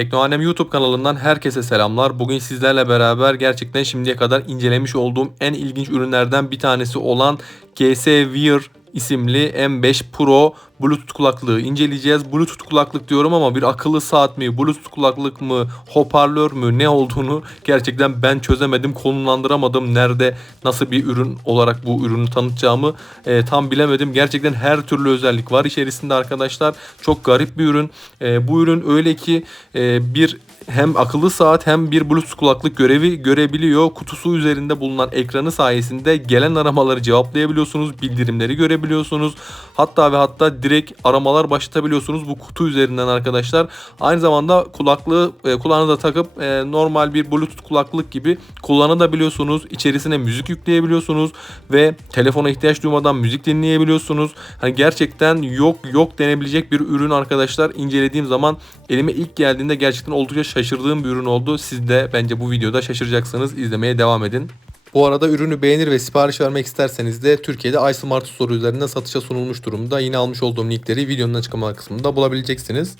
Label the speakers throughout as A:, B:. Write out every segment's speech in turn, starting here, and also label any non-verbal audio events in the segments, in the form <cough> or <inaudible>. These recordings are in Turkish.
A: Teknohanem YouTube kanalından herkese selamlar. Bugün sizlerle beraber gerçekten şimdiye kadar incelemiş olduğum en ilginç ürünlerden bir tanesi olan GS Wear isimli M5 Pro Bluetooth kulaklığı inceleyeceğiz. Bluetooth kulaklık diyorum ama bir akıllı saat mi, Bluetooth kulaklık mı, hoparlör mü ne olduğunu gerçekten ben çözemedim, konumlandıramadım. Nerede, nasıl bir ürün olarak bu ürünü tanıtacağımı e, tam bilemedim. Gerçekten her türlü özellik var içerisinde arkadaşlar. Çok garip bir ürün. E, bu ürün öyle ki e, bir hem akıllı saat hem bir Bluetooth kulaklık görevi görebiliyor. Kutusu üzerinde bulunan ekranı sayesinde gelen aramaları cevaplayabiliyorsunuz, bildirimleri görebiliyorsunuz. Hatta ve hatta direkt aramalar başlatabiliyorsunuz bu kutu üzerinden arkadaşlar. Aynı zamanda kulaklığı e, kulağınıza takıp e, normal bir Bluetooth kulaklık gibi kullanabiliyorsunuz. İçerisine müzik yükleyebiliyorsunuz ve telefona ihtiyaç duymadan müzik dinleyebiliyorsunuz. Hani gerçekten yok yok denebilecek bir ürün arkadaşlar. İncelediğim zaman elime ilk geldiğinde gerçekten oldukça şaşırdığım bir ürün oldu. Siz de bence bu videoda şaşıracaksınız. İzlemeye devam edin. Bu arada ürünü beğenir ve sipariş vermek isterseniz de Türkiye'de iSmart Store üzerinden satışa sunulmuş durumda. Yine almış olduğum linkleri videonun açıklama kısmında bulabileceksiniz.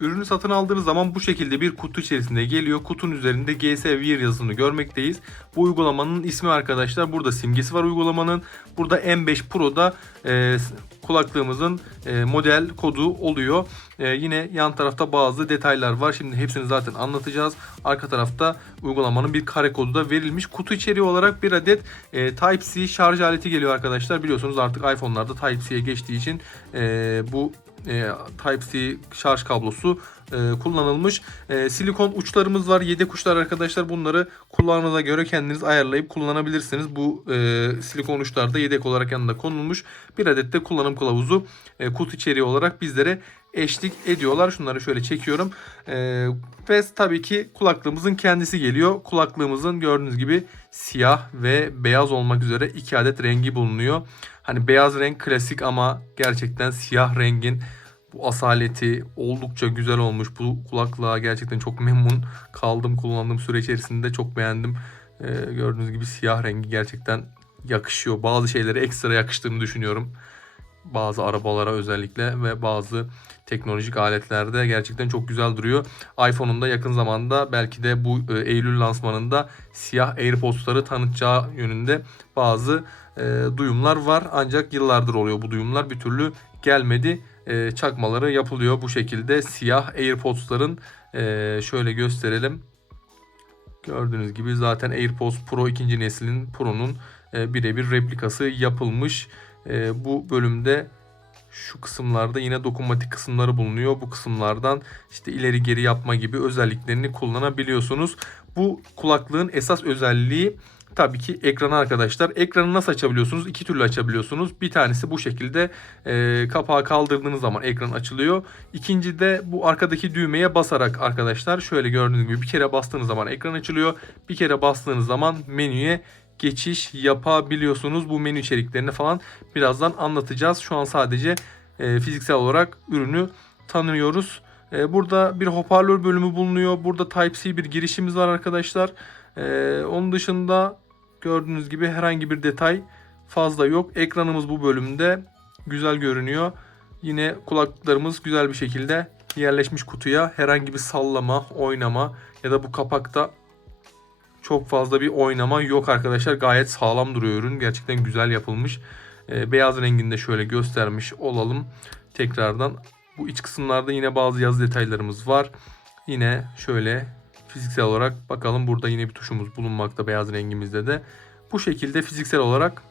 A: Ürünü satın aldığınız zaman bu şekilde bir kutu içerisinde geliyor. Kutunun üzerinde GS Wear yazısını görmekteyiz. Bu uygulamanın ismi arkadaşlar. Burada simgesi var uygulamanın. Burada M5 Pro'da e, kulaklığımızın e, model kodu oluyor. E, yine yan tarafta bazı detaylar var. Şimdi hepsini zaten anlatacağız. Arka tarafta uygulamanın bir kare kodu da verilmiş. Kutu içeriği olarak bir adet e, Type-C şarj aleti geliyor arkadaşlar. Biliyorsunuz artık iPhone'larda Type-C'ye geçtiği için e, bu e, Type-C şarj kablosu e, kullanılmış. E, silikon uçlarımız var. Yedek uçlar arkadaşlar. Bunları kullanmanıza göre kendiniz ayarlayıp kullanabilirsiniz. Bu e, silikon uçlar da yedek olarak yanında konulmuş. Bir adet de kullanım kılavuzu e, kutu içeriği olarak bizlere eşlik ediyorlar. Şunları şöyle çekiyorum. E, ve tabii ki kulaklığımızın kendisi geliyor. Kulaklığımızın gördüğünüz gibi siyah ve beyaz olmak üzere iki adet rengi bulunuyor. Hani beyaz renk klasik ama gerçekten siyah rengin bu asaleti oldukça güzel olmuş. Bu kulaklığa gerçekten çok memnun kaldım. Kullandığım süre içerisinde çok beğendim. Ee, gördüğünüz gibi siyah rengi gerçekten yakışıyor. Bazı şeylere ekstra yakıştığını düşünüyorum. Bazı arabalara özellikle ve bazı teknolojik aletlerde gerçekten çok güzel duruyor. iPhone'un da yakın zamanda belki de bu e, Eylül lansmanında siyah AirPods'ları tanıtacağı yönünde bazı e, duyumlar var. Ancak yıllardır oluyor bu duyumlar bir türlü gelmedi. E, çakmaları yapılıyor bu şekilde. Siyah AirPods'ların e, şöyle gösterelim. Gördüğünüz gibi zaten AirPods Pro ikinci neslin Pro'nun e, birebir replikası yapılmış. E, bu bölümde şu kısımlarda yine dokunmatik kısımları bulunuyor. Bu kısımlardan işte ileri geri yapma gibi özelliklerini kullanabiliyorsunuz. Bu kulaklığın esas özelliği tabii ki ekranı arkadaşlar. Ekranı nasıl açabiliyorsunuz? İki türlü açabiliyorsunuz. Bir tanesi bu şekilde e, kapağı kaldırdığınız zaman ekran açılıyor. İkinci de bu arkadaki düğmeye basarak arkadaşlar şöyle gördüğünüz gibi bir kere bastığınız zaman ekran açılıyor. Bir kere bastığınız zaman menüye geçiş yapabiliyorsunuz. Bu menü içeriklerini falan birazdan anlatacağız. Şu an sadece e, fiziksel olarak ürünü tanıyoruz. E, burada bir hoparlör bölümü bulunuyor. Burada Type-C bir girişimiz var arkadaşlar. E, onun dışında gördüğünüz gibi herhangi bir detay fazla yok. Ekranımız bu bölümde güzel görünüyor. Yine kulaklıklarımız güzel bir şekilde yerleşmiş kutuya. Herhangi bir sallama, oynama ya da bu kapakta çok fazla bir oynama yok arkadaşlar. Gayet sağlam duruyor ürün. Gerçekten güzel yapılmış. E, beyaz renginde şöyle göstermiş olalım. Tekrardan bu iç kısımlarda yine bazı yazı detaylarımız var. Yine şöyle fiziksel olarak bakalım burada yine bir tuşumuz bulunmakta beyaz rengimizde de. Bu şekilde fiziksel olarak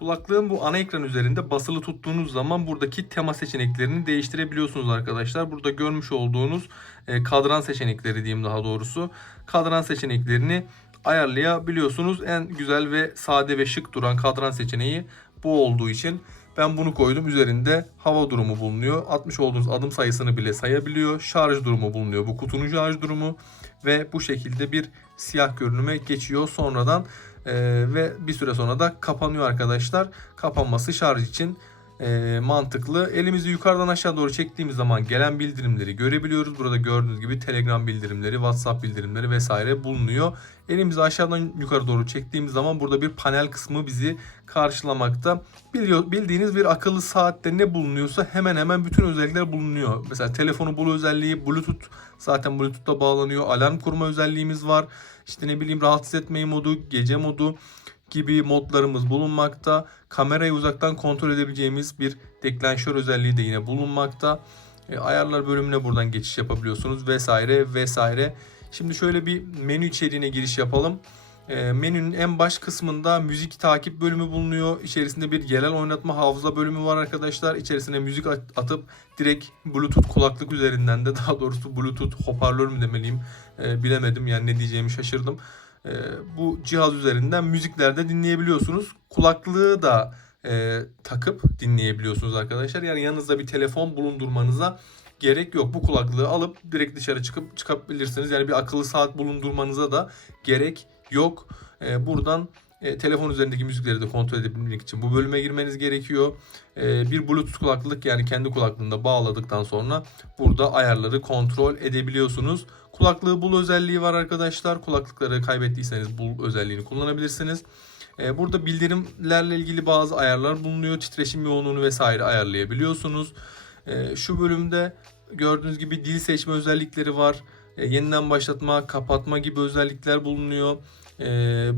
A: Kulaklığın bu ana ekran üzerinde basılı tuttuğunuz zaman buradaki tema seçeneklerini değiştirebiliyorsunuz arkadaşlar. Burada görmüş olduğunuz e, kadran seçenekleri diyeyim daha doğrusu. Kadran seçeneklerini ayarlayabiliyorsunuz. En güzel ve sade ve şık duran kadran seçeneği bu olduğu için ben bunu koydum. Üzerinde hava durumu bulunuyor. Atmış olduğunuz adım sayısını bile sayabiliyor. Şarj durumu bulunuyor. Bu kutunun şarj durumu ve bu şekilde bir siyah görünüme geçiyor. Sonradan ee, ve bir süre sonra da kapanıyor arkadaşlar. Kapanması şarj için e, mantıklı. Elimizi yukarıdan aşağı doğru çektiğimiz zaman gelen bildirimleri görebiliyoruz. Burada gördüğünüz gibi Telegram bildirimleri, WhatsApp bildirimleri vesaire bulunuyor. Elimizi aşağıdan yukarı doğru çektiğimiz zaman burada bir panel kısmı bizi karşılamakta. Biliyor, bildiğiniz bir akıllı saatte ne bulunuyorsa hemen hemen bütün özellikler bulunuyor. Mesela telefonu bul özelliği, Bluetooth zaten Bluetooth'la bağlanıyor. Alarm kurma özelliğimiz var. İşte ne bileyim rahatsız etmeyi modu, gece modu gibi modlarımız bulunmakta. Kamerayı uzaktan kontrol edebileceğimiz bir deklanşör özelliği de yine bulunmakta. E, ayarlar bölümüne buradan geçiş yapabiliyorsunuz vesaire vesaire. Şimdi şöyle bir menü içeriğine giriş yapalım. E, menünün en baş kısmında müzik takip bölümü bulunuyor. İçerisinde bir yerel oynatma hafıza bölümü var arkadaşlar. İçerisine müzik at- atıp direkt Bluetooth kulaklık üzerinden de <laughs> daha doğrusu Bluetooth hoparlör mü demeliyim e, bilemedim yani ne diyeceğimi şaşırdım. E, bu cihaz üzerinden müziklerde dinleyebiliyorsunuz. Kulaklığı da e, takıp dinleyebiliyorsunuz arkadaşlar. Yani yanınızda bir telefon bulundurmanıza gerek yok. Bu kulaklığı alıp direkt dışarı çıkıp çıkabilirsiniz. Yani bir akıllı saat bulundurmanıza da gerek yok. E, buradan e, telefon üzerindeki müzikleri de kontrol edebilmek için bu bölüme girmeniz gerekiyor. E, bir Bluetooth kulaklık yani kendi kulaklığında bağladıktan sonra burada ayarları kontrol edebiliyorsunuz. Kulaklığı bul özelliği var arkadaşlar. Kulaklıkları kaybettiyseniz bul özelliğini kullanabilirsiniz. E, burada bildirimlerle ilgili bazı ayarlar bulunuyor. Titreşim yoğunluğunu vesaire ayarlayabiliyorsunuz. E, şu bölümde gördüğünüz gibi dil seçme özellikleri var. E, yeniden başlatma, kapatma gibi özellikler bulunuyor. E,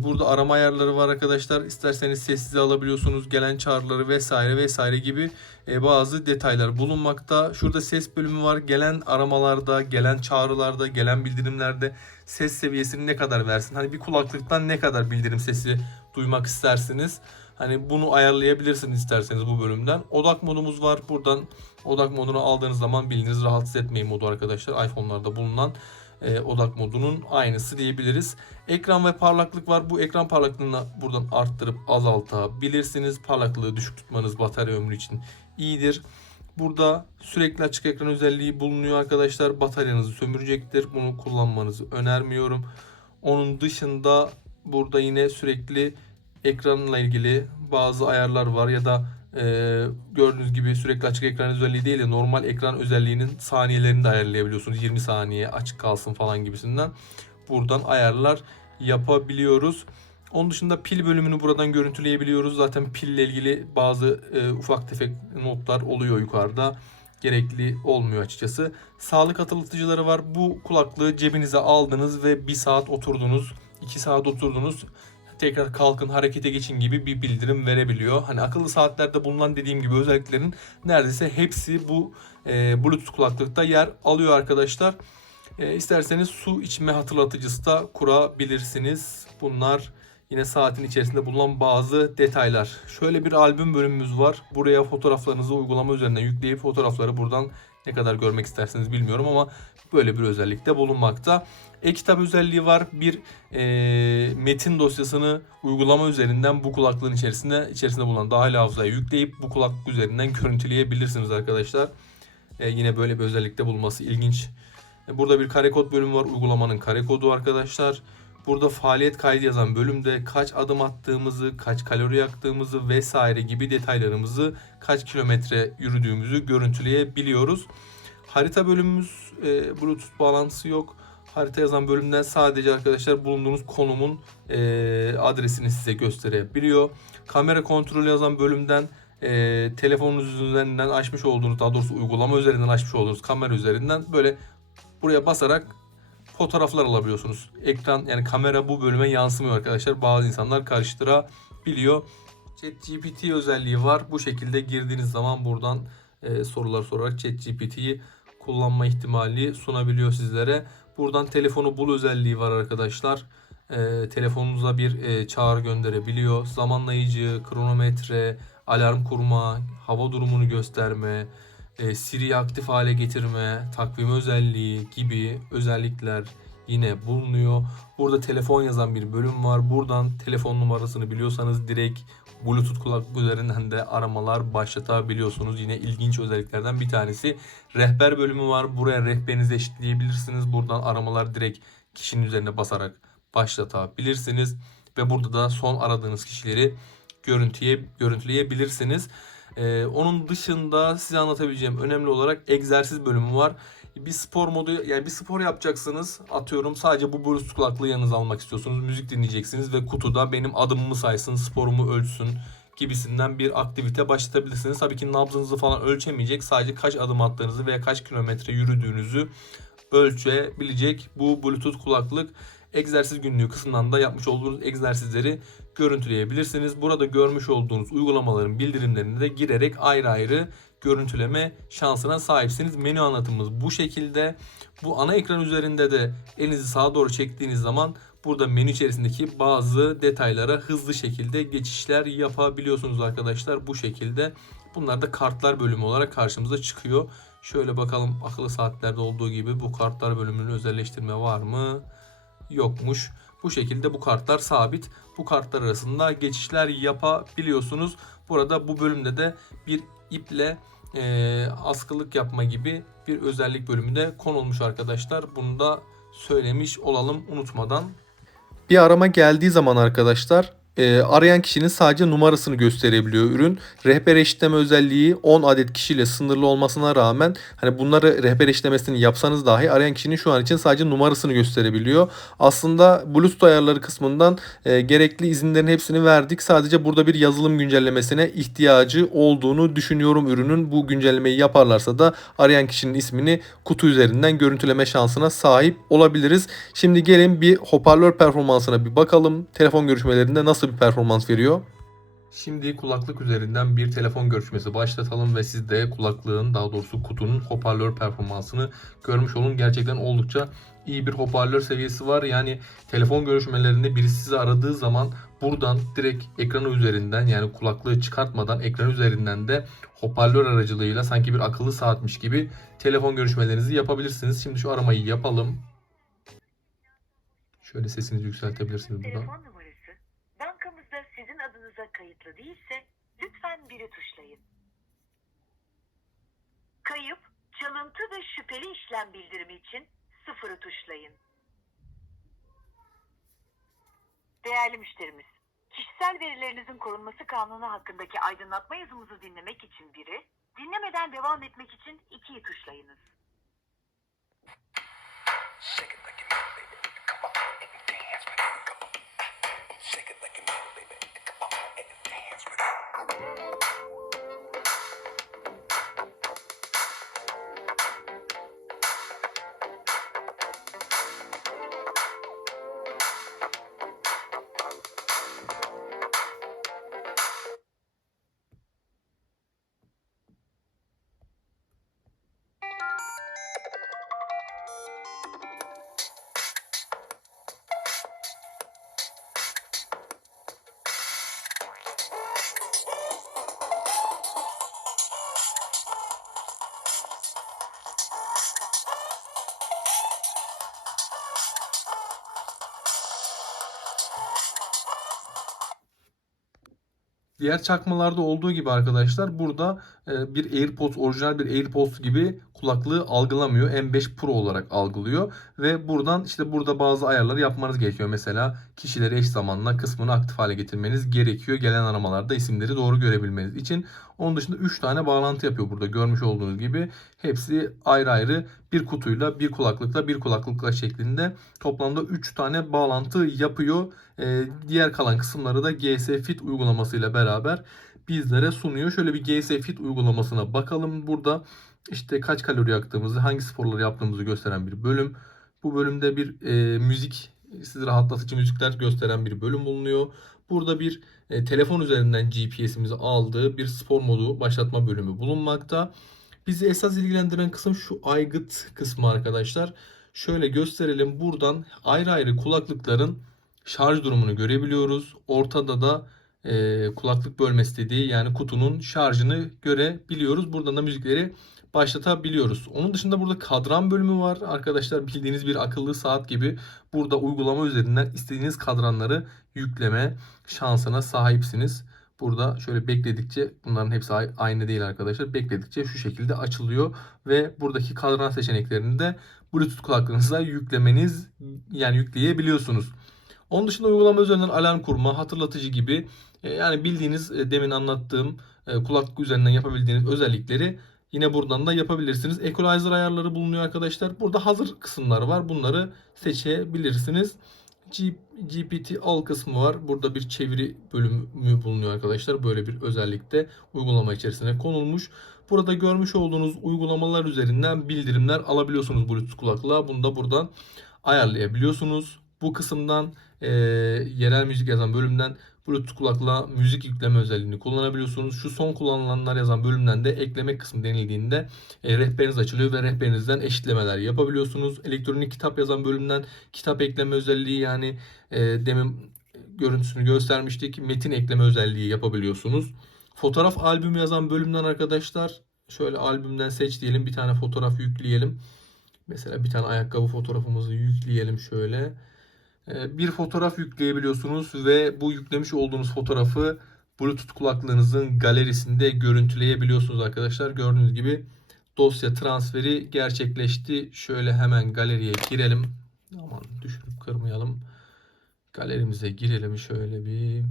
A: burada arama ayarları var arkadaşlar. İsterseniz sessize alabiliyorsunuz. Gelen çağrıları vesaire vesaire gibi e, bazı detaylar bulunmakta. Şurada ses bölümü var. Gelen aramalarda, gelen çağrılarda, gelen bildirimlerde ses seviyesini ne kadar versin? Hani bir kulaklıktan ne kadar bildirim sesi duymak istersiniz? Hani bunu ayarlayabilirsiniz isterseniz bu bölümden. Odak modumuz var. Buradan odak modunu aldığınız zaman bildiğiniz rahatsız etmeyin modu arkadaşlar. iPhone'larda bulunan e, odak modunun aynısı diyebiliriz. Ekran ve parlaklık var. Bu ekran parlaklığını buradan arttırıp azaltabilirsiniz. Parlaklığı düşük tutmanız batarya ömrü için iyidir. Burada sürekli açık ekran özelliği bulunuyor arkadaşlar. Bataryanızı sömürecektir. Bunu kullanmanızı önermiyorum. Onun dışında burada yine sürekli ekranla ilgili bazı ayarlar var ya da e, gördüğünüz gibi sürekli açık ekran özelliği değil de normal ekran özelliğinin saniyelerini de ayarlayabiliyorsunuz. 20 saniye açık kalsın falan gibisinden. Buradan ayarlar yapabiliyoruz. Onun dışında pil bölümünü buradan görüntüleyebiliyoruz. Zaten pille ilgili bazı e, ufak tefek notlar oluyor yukarıda. Gerekli olmuyor açıkçası. Sağlık hatırlatıcıları var. Bu kulaklığı cebinize aldınız ve 1 saat oturdunuz. 2 saat oturdunuz. Tekrar kalkın harekete geçin gibi bir bildirim verebiliyor. Hani akıllı saatlerde bulunan dediğim gibi özelliklerin neredeyse hepsi bu e, Bluetooth kulaklıkta yer alıyor arkadaşlar. E, isterseniz su içme hatırlatıcısı da kurabilirsiniz. Bunlar yine saatin içerisinde bulunan bazı detaylar. Şöyle bir albüm bölümümüz var. Buraya fotoğraflarınızı uygulama üzerinden yükleyip fotoğrafları buradan ne kadar görmek isterseniz bilmiyorum ama böyle bir özellik de bulunmakta. E-kitap özelliği var. Bir e, metin dosyasını uygulama üzerinden bu kulaklığın içerisinde içerisinde bulunan dahil hafızaya yükleyip bu kulaklık üzerinden görüntüleyebilirsiniz arkadaşlar. E, yine böyle bir özellikte bulunması ilginç. E, Burada bir kare kod bölümü var. Uygulamanın kare kodu arkadaşlar. Burada faaliyet kaydı yazan bölümde kaç adım attığımızı, kaç kalori yaktığımızı vesaire gibi detaylarımızı, kaç kilometre yürüdüğümüzü görüntüleyebiliyoruz. Harita bölümümüz e, Bluetooth bağlantısı yok. Harita yazan bölümden sadece arkadaşlar bulunduğunuz konumun e, adresini size gösterebiliyor. Kamera kontrolü yazan bölümden e, telefonunuz üzerinden açmış olduğunuz, daha doğrusu uygulama üzerinden açmış olduğunuz kamera üzerinden böyle buraya basarak fotoğraflar alabiliyorsunuz. Ekran yani kamera bu bölüme yansımıyor arkadaşlar. Bazı insanlar karıştırabiliyor. ChatGPT özelliği var. Bu şekilde girdiğiniz zaman buradan e, sorular sorarak ChatGPT'yi kullanma ihtimali sunabiliyor sizlere. Buradan telefonu bul özelliği var arkadaşlar. E, telefonunuza bir e, çağrı gönderebiliyor. Zamanlayıcı, kronometre, alarm kurma, hava durumunu gösterme, e, Siri'yi aktif hale getirme, takvim özelliği gibi özellikler yine bulunuyor. Burada telefon yazan bir bölüm var. Buradan telefon numarasını biliyorsanız direkt Bluetooth kulaklık üzerinden de aramalar başlatabiliyorsunuz. Yine ilginç özelliklerden bir tanesi. Rehber bölümü var. Buraya rehberinizi eşitleyebilirsiniz. Buradan aramalar direkt kişinin üzerine basarak başlatabilirsiniz. Ve burada da son aradığınız kişileri görüntüye, görüntüleyebilirsiniz. Ee, onun dışında size anlatabileceğim önemli olarak egzersiz bölümü var. Bir spor modu yani bir spor yapacaksınız. Atıyorum sadece bu Bluetooth kulaklığı yanınıza almak istiyorsunuz. Müzik dinleyeceksiniz ve kutuda benim adımımı saysın, sporumu ölçsün gibisinden bir aktivite başlatabilirsiniz. Tabii ki nabzınızı falan ölçemeyecek. Sadece kaç adım attığınızı veya kaç kilometre yürüdüğünüzü ölçebilecek bu Bluetooth kulaklık. Egzersiz günlüğü kısmından da yapmış olduğunuz egzersizleri görüntüleyebilirsiniz. Burada görmüş olduğunuz uygulamaların bildirimlerini de girerek ayrı ayrı görüntüleme şansına sahipsiniz. Menü anlatımımız bu şekilde. Bu ana ekran üzerinde de elinizi sağa doğru çektiğiniz zaman burada menü içerisindeki bazı detaylara hızlı şekilde geçişler yapabiliyorsunuz arkadaşlar bu şekilde. Bunlar da kartlar bölümü olarak karşımıza çıkıyor. Şöyle bakalım akıllı saatlerde olduğu gibi bu kartlar bölümünün özelleştirme var mı? Yokmuş. Bu şekilde bu kartlar sabit. Bu kartlar arasında geçişler yapabiliyorsunuz. Burada bu bölümde de bir iple e, askılık yapma gibi bir özellik bölümü de konulmuş arkadaşlar. Bunu da söylemiş olalım unutmadan. Bir arama geldiği zaman arkadaşlar e, arayan kişinin sadece numarasını gösterebiliyor ürün. Rehber eşitleme özelliği 10 adet kişiyle sınırlı olmasına rağmen hani bunları rehber eşitlemesini yapsanız dahi arayan kişinin şu an için sadece numarasını gösterebiliyor. Aslında Bluetooth ayarları kısmından e, gerekli izinlerin hepsini verdik. Sadece burada bir yazılım güncellemesine ihtiyacı olduğunu düşünüyorum ürünün. Bu güncellemeyi yaparlarsa da arayan kişinin ismini kutu üzerinden görüntüleme şansına sahip olabiliriz. Şimdi gelin bir hoparlör performansına bir bakalım. Telefon görüşmelerinde nasıl bir performans veriyor? Şimdi kulaklık üzerinden bir telefon görüşmesi başlatalım ve siz de kulaklığın daha doğrusu kutunun hoparlör performansını görmüş olun. Gerçekten oldukça iyi bir hoparlör seviyesi var. Yani telefon görüşmelerinde birisi sizi aradığı zaman buradan direkt ekranı üzerinden yani kulaklığı çıkartmadan ekran üzerinden de hoparlör aracılığıyla sanki bir akıllı saatmiş gibi telefon görüşmelerinizi yapabilirsiniz. Şimdi şu aramayı yapalım. Şöyle sesinizi yükseltebilirsiniz buradan.
B: Telefon numarası bankamızda sizin adınıza kayıtlı değilse lütfen biri tuşlayın. Kayıp, çalıntı ve şüpheli işlem bildirimi için sıfırı tuşlayın. Değerli müşterimiz, kişisel verilerinizin korunması kanunu hakkındaki aydınlatma yazımızı dinlemek için biri, dinlemeden devam etmek için ikiyi tuşlayınız.
C: Shake
A: Diğer çakmalarda olduğu gibi arkadaşlar burada e, bir AirPods orijinal bir AirPods gibi kulaklığı algılamıyor. M5 Pro olarak algılıyor ve buradan işte burada bazı ayarları yapmanız gerekiyor. Mesela kişileri eş zamanlı kısmını aktif hale getirmeniz gerekiyor. Gelen aramalarda isimleri doğru görebilmeniz için. Onun dışında 3 tane bağlantı yapıyor burada görmüş olduğunuz gibi. Hepsi ayrı ayrı bir kutuyla, bir kulaklıkla, bir kulaklıkla şeklinde toplamda 3 tane bağlantı yapıyor. Ee, diğer kalan kısımları da GS Fit uygulamasıyla beraber bizlere sunuyor. Şöyle bir GS Fit uygulamasına bakalım. Burada işte kaç kalori yaktığımızı, hangi sporları yaptığımızı gösteren bir bölüm. Bu bölümde bir e, müzik, sizi rahatlatıcı müzikler gösteren bir bölüm bulunuyor. Burada bir e, telefon üzerinden GPS'imizi aldığı bir spor modu başlatma bölümü bulunmakta. Bizi esas ilgilendiren kısım şu aygıt kısmı arkadaşlar. Şöyle gösterelim. Buradan ayrı ayrı kulaklıkların şarj durumunu görebiliyoruz. Ortada da e, kulaklık bölmesi dediği yani kutunun şarjını görebiliyoruz. Buradan da müzikleri başlatabiliyoruz. Onun dışında burada kadran bölümü var. Arkadaşlar bildiğiniz bir akıllı saat gibi burada uygulama üzerinden istediğiniz kadranları yükleme şansına sahipsiniz. Burada şöyle bekledikçe bunların hepsi ay- aynı değil arkadaşlar. Bekledikçe şu şekilde açılıyor ve buradaki kadran seçeneklerini de Bluetooth kulaklığınıza yüklemeniz yani yükleyebiliyorsunuz. Onun dışında uygulama üzerinden alarm kurma, hatırlatıcı gibi e, yani bildiğiniz e, demin anlattığım e, kulaklık üzerinden yapabildiğiniz özellikleri yine buradan da yapabilirsiniz. Equalizer ayarları bulunuyor arkadaşlar. Burada hazır kısımlar var. Bunları seçebilirsiniz. GPT al kısmı var. Burada bir çeviri bölümü bulunuyor arkadaşlar. Böyle bir özellikte uygulama içerisine konulmuş. Burada görmüş olduğunuz uygulamalar üzerinden bildirimler alabiliyorsunuz Bluetooth kulaklığa. Bunu da buradan ayarlayabiliyorsunuz. Bu kısımdan e, yerel müzik yazan bölümden Bluetooth kulaklığa müzik yükleme özelliğini kullanabiliyorsunuz. Şu son kullanılanlar yazan bölümden de ekleme kısmı denildiğinde e, rehberiniz açılıyor ve rehberinizden eşitlemeler yapabiliyorsunuz. Elektronik kitap yazan bölümden kitap ekleme özelliği yani e, demin görüntüsünü göstermiştik. Metin ekleme özelliği yapabiliyorsunuz. Fotoğraf albümü yazan bölümden arkadaşlar şöyle albümden seç diyelim bir tane fotoğraf yükleyelim. Mesela bir tane ayakkabı fotoğrafımızı yükleyelim şöyle. Ee, Bir fotoğraf yükleyebiliyorsunuz ve bu yüklemiş olduğunuz fotoğrafı Bluetooth kulaklığınızın galerisinde görüntüleyebiliyorsunuz arkadaşlar. Gördüğünüz gibi dosya transferi gerçekleşti. Şöyle hemen galeriye girelim. Aman düşürüp kırmayalım. Galerimize girelim şöyle bir.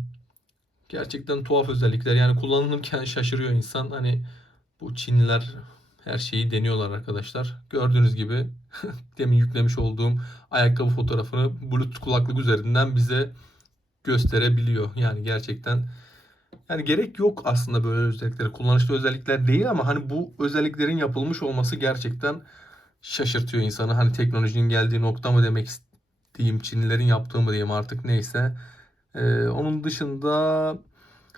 A: Gerçekten tuhaf özellikler. Yani kullanılırken şaşırıyor insan. Hani bu Çinliler her şeyi deniyorlar arkadaşlar. Gördüğünüz gibi <laughs> demin yüklemiş olduğum ayakkabı fotoğrafını Bluetooth kulaklık üzerinden bize gösterebiliyor. Yani gerçekten yani gerek yok aslında böyle özelliklere. Kullanışlı özellikler değil ama hani bu özelliklerin yapılmış olması gerçekten şaşırtıyor insanı. Hani teknolojinin geldiği nokta mı demek diyeyim, Çinlilerin yaptığı mı diyeyim artık neyse. Ee, onun dışında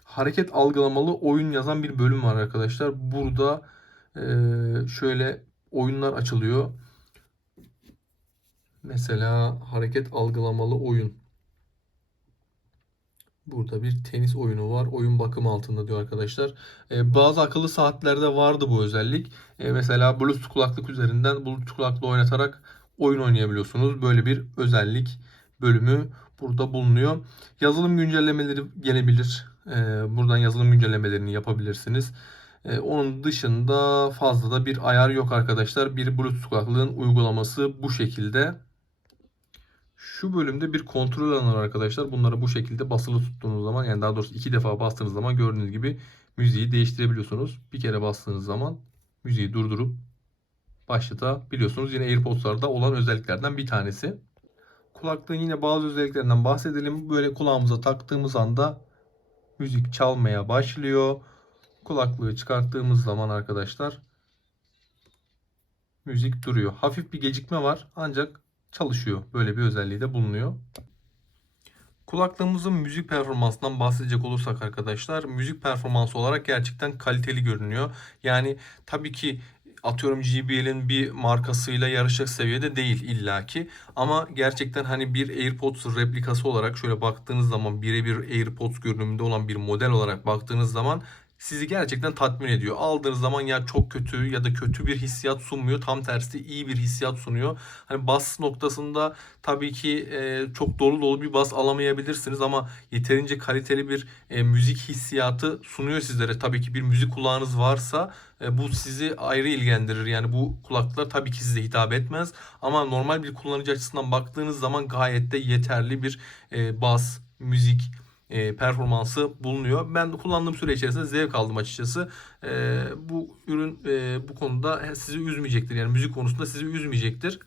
A: hareket algılamalı oyun yazan bir bölüm var arkadaşlar. Burada şöyle oyunlar açılıyor. Mesela hareket algılamalı oyun. Burada bir tenis oyunu var. Oyun bakım altında diyor arkadaşlar. Ee, bazı akıllı saatlerde vardı bu özellik. Ee, mesela Bluetooth kulaklık üzerinden Bluetooth kulaklığı oynatarak oyun oynayabiliyorsunuz. Böyle bir özellik bölümü burada bulunuyor. Yazılım güncellemeleri gelebilir. Ee, buradan yazılım güncellemelerini yapabilirsiniz. Ee, onun dışında fazla da bir ayar yok arkadaşlar. Bir Bluetooth kulaklığın uygulaması bu şekilde. Şu bölümde bir kontrol alanı arkadaşlar. Bunları bu şekilde basılı tuttuğunuz zaman yani daha doğrusu iki defa bastığınız zaman gördüğünüz gibi müziği değiştirebiliyorsunuz. Bir kere bastığınız zaman müziği durdurup başlatabiliyorsunuz. Yine AirPods'larda olan özelliklerden bir tanesi. Kulaklığın yine bazı özelliklerinden bahsedelim. Böyle kulağımıza taktığımız anda müzik çalmaya başlıyor. Kulaklığı çıkarttığımız zaman arkadaşlar müzik duruyor. Hafif bir gecikme var ancak çalışıyor. Böyle bir özelliği de bulunuyor. Kulaklığımızın müzik performansından bahsedecek olursak arkadaşlar müzik performansı olarak gerçekten kaliteli görünüyor. Yani tabii ki atıyorum JBL'in bir markasıyla yarışacak seviyede değil illaki. Ama gerçekten hani bir AirPods replikası olarak şöyle baktığınız zaman birebir AirPods görünümünde olan bir model olarak baktığınız zaman sizi gerçekten tatmin ediyor. Aldığınız zaman ya çok kötü ya da kötü bir hissiyat sunmuyor. Tam tersi iyi bir hissiyat sunuyor. Hani bas noktasında tabii ki e, çok dolu dolu bir bas alamayabilirsiniz ama yeterince kaliteli bir e, müzik hissiyatı sunuyor sizlere. Tabii ki bir müzik kulağınız varsa e, bu sizi ayrı ilgilendirir. Yani bu kulaklıklar tabii ki size hitap etmez ama normal bir kullanıcı açısından baktığınız zaman gayet de yeterli bir e, bas, müzik e, performansı bulunuyor. Ben kullandığım süre içerisinde zevk aldım açıkçası. E, bu ürün e, bu konuda sizi üzmeyecektir. Yani müzik konusunda sizi üzmeyecektir.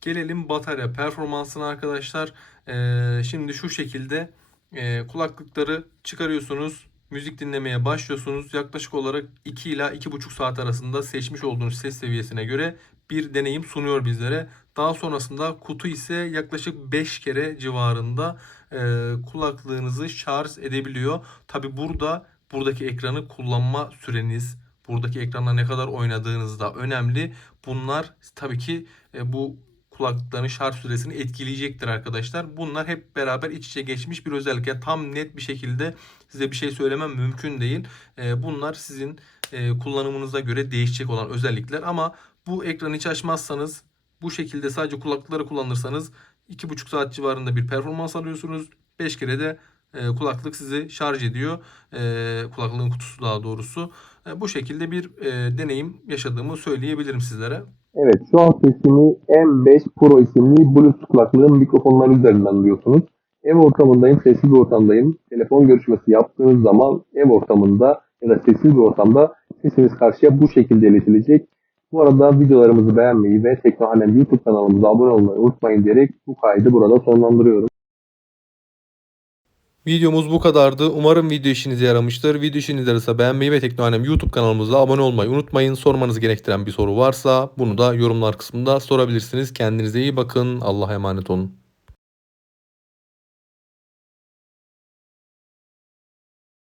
A: Gelelim batarya performansına arkadaşlar. E, şimdi şu şekilde e, kulaklıkları çıkarıyorsunuz. Müzik dinlemeye başlıyorsunuz. Yaklaşık olarak 2 ila 2,5 saat arasında seçmiş olduğunuz ses seviyesine göre bir deneyim sunuyor bizlere. Daha sonrasında kutu ise yaklaşık 5 kere civarında e, kulaklığınızı şarj edebiliyor. Tabi burada buradaki ekranı kullanma süreniz, buradaki ekranla ne kadar oynadığınız da önemli. Bunlar tabii ki e, bu kulaklıkların şarj süresini etkileyecektir arkadaşlar. Bunlar hep beraber iç içe geçmiş bir özellik. Yani tam net bir şekilde size bir şey söylemem mümkün değil. E, bunlar sizin e, kullanımınıza göre değişecek olan özellikler ama bu ekranı hiç açmazsanız bu şekilde sadece kulaklıkları kullanırsanız 2,5 saat civarında bir performans alıyorsunuz. 5 kere de e, kulaklık sizi şarj ediyor. E, kulaklığın kutusu daha doğrusu. E, bu şekilde bir e, deneyim yaşadığımı söyleyebilirim sizlere.
D: Evet şu an sesimi M5 Pro isimli Bluetooth kulaklığın mikrofonları üzerinden duyuyorsunuz. Ev ortamındayım, sessiz bir ortamdayım. Telefon görüşmesi yaptığınız zaman ev ortamında ya da sessiz bir ortamda sesiniz karşıya bu şekilde iletilecek. Bu arada videolarımızı beğenmeyi ve Teknohanem YouTube kanalımıza abone olmayı unutmayın diyerek bu kaydı burada sonlandırıyorum.
A: Videomuz bu kadardı. Umarım video işinize yaramıştır. Video işinize yararsa beğenmeyi ve Teknohanem YouTube kanalımıza abone olmayı unutmayın. Sormanız gerektiren bir soru varsa bunu da yorumlar kısmında sorabilirsiniz. Kendinize iyi bakın. Allah'a emanet olun.